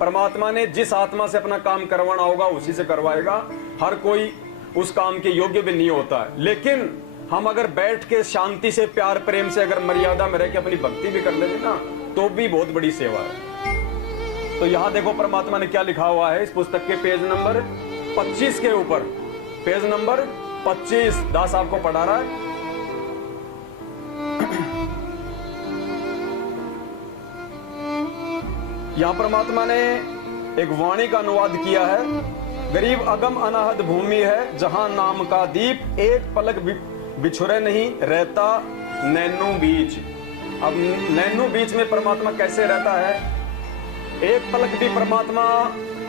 परमात्मा ने जिस आत्मा से अपना काम करवाना होगा उसी से करवाएगा। हर कोई उस काम के योग्य भी नहीं होता है, लेकिन हम अगर बैठ के शांति से, प्यार प्रेम से, अगर मर्यादा में रह के अपनी भक्ति भी कर लेते ना, तो भी बहुत बड़ी सेवा है। तो यहां देखो परमात्मा ने क्या लिखा हुआ है इस पुस्तक के पेज नंबर 25 के ऊपर, पेज नंबर 25 दास आपको पढ़ा रहा है। यहां परमात्मा ने एक वाणी का अनुवाद किया है। गरीब अगम अनाहत भूमि है, जहां नाम का दीप एक पलक बिछुरे नहीं, रहता नैनो बीच। अब नैनो बीच में परमात्मा कैसे रहता है? एक पलक भी परमात्मा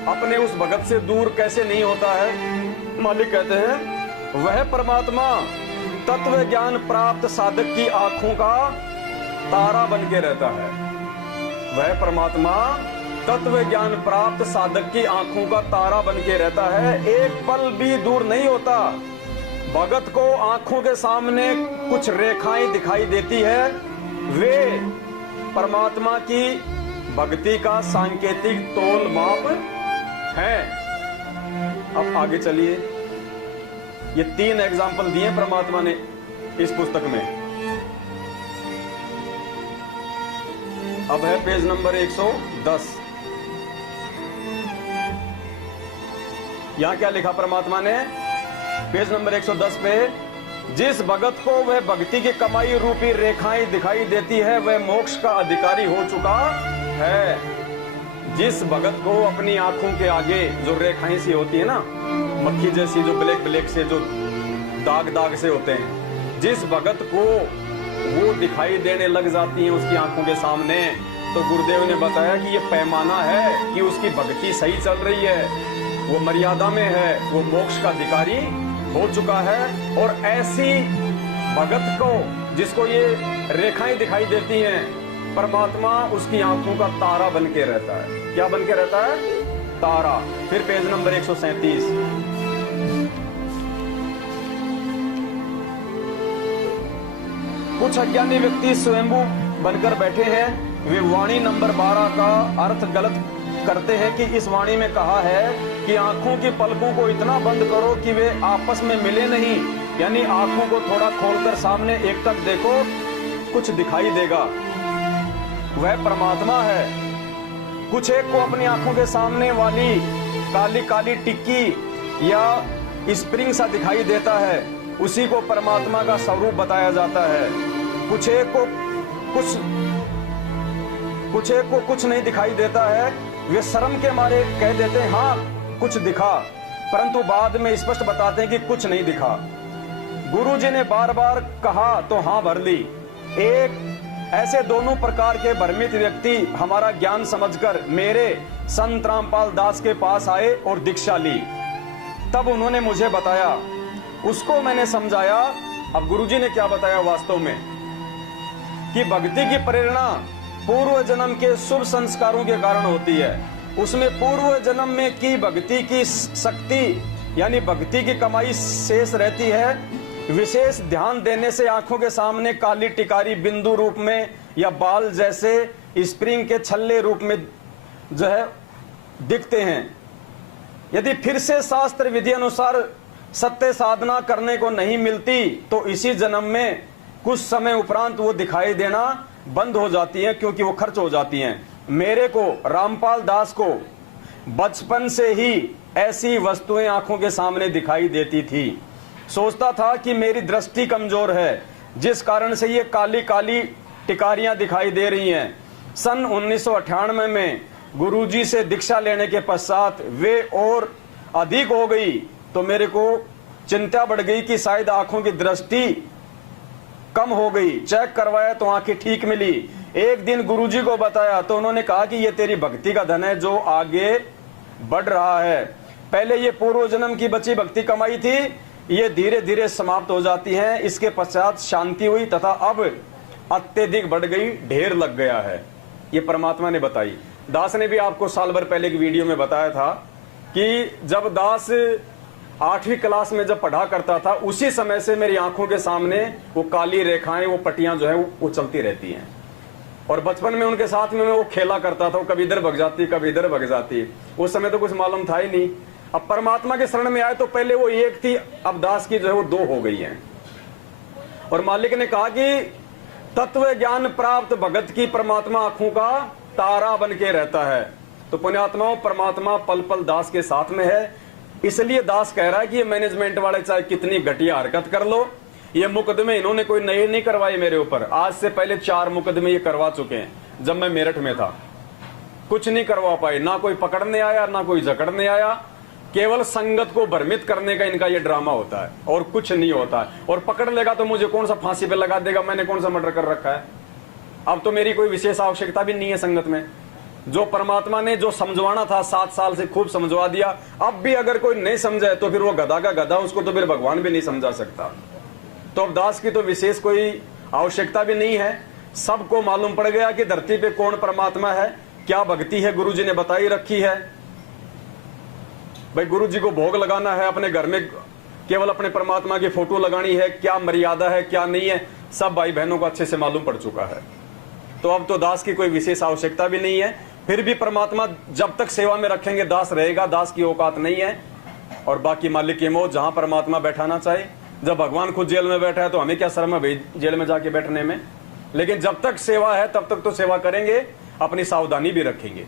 अपने उस भगत से दूर कैसे नहीं होता है? मालिक कहते हैं वह परमात्मा तत्व ज्ञान प्राप्त साधक की आंखों का तारा बन के रहता है। वह परमात्मा तत्व ज्ञान प्राप्त साधक की आंखों का तारा बन के रहता है, एक पल भी दूर नहीं होता। भगत को आंखों के सामने कुछ रेखाएं दिखाई देती है, वे परमात्मा की भक्ति का सांकेतिक तोल माप है। अब आगे चलिए, ये 3 एग्जाम्पल दिए परमात्मा ने इस पुस्तक में। अब है पेज नंबर 110। यहां क्या लिखा परमात्मा ने पेज नंबर 110 पे? जिस भगत को वह भक्ति की कमाई रूपी रेखाएं दिखाई देती है, वह मोक्ष का अधिकारी हो चुका है। जिस भगत को अपनी आंखों के आगे जो रेखाएं सी होती है ना, मक्खी जैसी, जो ब्लैक ब्लैक से, जो दाग दाग से होते हैं, जिस भगत को वो दिखाई देने लग जाती हैं उसकी आंखों के सामने, तो गुरुदेव ने बताया कि ये पैमाना है कि उसकी भक्ति सही चल रही है, वो मर्यादा में है, वो मोक्ष का अधिकारी हो चुका है। और ऐसी भगत को, जिसको ये रेखाएं दिखाई देती हैं, परमात्मा उसकी आंखों का तारा बन के रहता है। क्या बन के रहता है? तारा। फिर पेज नंबर 137। कुछ अज्ञानी व्यक्ति स्वयंभू बनकर बैठे हैं, वे वाणी नंबर 12 का अर्थ गलत करते हैं कि इस वाणी में कहा है कि आंखों की पलकों को इतना बंद करो कि वे आपस में मिले नहीं, यानी आंखों को थोड़ा खोलकर सामने एक तक देखो, कुछ दिखाई देगा, वह परमात्मा है। कुछ एक को अपनी आंखों के सामने वाली काली काली टिक्की या स्प्रिंग सा दिखाई देता है, उसी को परमात्मा का स्वरूप बताया जाता है। कुछ एक को कुछ नहीं दिखाई देता है, वे शर्म के मारे कह देते हैं हाँ कुछ दिखा, परंतु बाद में स्पष्ट बताते हैं कि कुछ नहीं दिखा। गुरुजी ने बार बार कहा तो हाँ भर ली। एक ऐसे दोनों प्रकार के भ्रमित व्यक्ति हमारा ज्ञान समझकर मेरे संत रामपाल दास के पास आए और दीक्षा ली। तब उन्होंने मुझे बताया, उसको मैंने समझाया। अब गुरुजी ने क्या बताया वास्तव में, कि भक्ति की प्रेरणा पूर्व जन्म के शुभ संस्कारों के कारण होती है। उसमें पूर्व जन्म में की भक्ति की शक्ति यानी भक्ति की कमाई शेष रहती है। विशेष ध्यान देने से आंखों के सामने काली टिकारी बिंदु रूप में या बाल जैसे स्प्रिंग के छल्ले रूप में जो है दिखते हैं। यदि फिर से शास्त्र विधि अनुसार सत्य साधना करने को नहीं मिलती तो इसी जन्म में कुछ समय उपरांत वो दिखाई देना बंद हो जाती हैं, क्योंकि वो खर्च हो जाती हैं। मेरे को रामपाल दास को बचपन से ही ऐसी वस्तुएं आंखों के सामने दिखाई देती थी। सोचता था कि मेरी दृष्टि कमजोर है, जिस कारण से ये काली काली टिकारियां दिखाई दे रही हैं। सन 1998 में गुरुजी से दीक्षा लेने के पश्चात वे और अधिक हो गई, तो मेरे को चिंता बढ़ गई कि शायद आंखों की दृष्टि कम हो गई। चेक करवाया तो आंखें ठीक मिली। एक दिन गुरुजी को बताया तो उन्होंने कहा कि ये तेरी भक्ति का धन है जो आगे बढ़ रहा है। पहले ये पूर्व जन्म की बची भक्ति कमाई थी, ये धीरे धीरे समाप्त हो जाती है। इसके पश्चात शांति हुई तथा अब अत्यधिक बढ़ गई, ढेर लग गया है। ये परमात्मा ने बताई। दास ने भी आपको साल भर पहले की वीडियो में बताया था कि जब दास 8वीं क्लास में जब पढ़ा करता था, उसी समय से मेरी आंखों के सामने वो काली रेखाएं, वो पट्टियां जो है वो चलती रहती हैं। और बचपन में उनके साथ में मैं वो खेला करता था, वो कभी इधर भग जाती कभी इधर भग जाती। उस समय तो कुछ मालूम था ही नहीं। अब परमात्मा के शरण में आए तो पहले वो एक थी, अब दास की जो है वो दो हो गई है। और मालिक ने कहा कि तत्व ज्ञान प्राप्त भगत की परमात्मा आंखों का तारा बन के रहता है। तो पुण्यात्माओं, परमात्मा पल पल दास के साथ में है। इसलिए दास कह रहा है कि ये मैनेजमेंट वाले चाहे कितनी घटिया हरकत कर लो, ये मुकदमे इन्होंने कोई नए नहीं करवाए मेरे ऊपर। आज से पहले 4 मुकदमे ये करवा चुके हैं। जब मैं मेरठ में था कुछ नहीं करवा पाए, ना कोई पकड़ने आया ना कोई जकड़ने आया। केवल संगत को भ्रमित करने का इनका ये ड्रामा होता है और कुछ नहीं होता है। और पकड़ लेगा तो मुझे कौन सा फांसी पे लगा देगा, मैंने कौन सा मर्डर कर रखा है। अब तो मेरी कोई विशेष आवश्यकता भी नहीं है संगत में। जो परमात्मा ने जो समझवाना था 7 साल से खूब समझवा दिया। अब भी अगर कोई नहीं समझे तो फिर वो गधा का गधा, उसको तो फिर भगवान भी नहीं समझा सकता। तो अब दास की तो विशेष कोई आवश्यकता भी नहीं है। सबको मालूम पड़ गया कि धरती पे कौन परमात्मा है, क्या भक्ति है गुरु जी ने बताई रखी है। भाई गुरु जी को भोग लगाना है, अपने घर में केवल अपने परमात्मा की फोटो लगानी है, क्या मर्यादा है क्या नहीं है, सब भाई बहनों को अच्छे से मालूम पड़ चुका है। तो अब तो दास की कोई विशेष आवश्यकता भी नहीं है। फिर भी परमात्मा जब तक सेवा में रखेंगे दास रहेगा, दास की औकात नहीं है। और बाकी मालिक की मौत, जहां परमात्मा बैठाना चाहे। जब भगवान खुद जेल में बैठा है तो हमें क्या शर्म है भाई जेल में जाके बैठने में। लेकिन जब तक सेवा है तब तक तो सेवा करेंगे, अपनी सावधानी भी रखेंगे।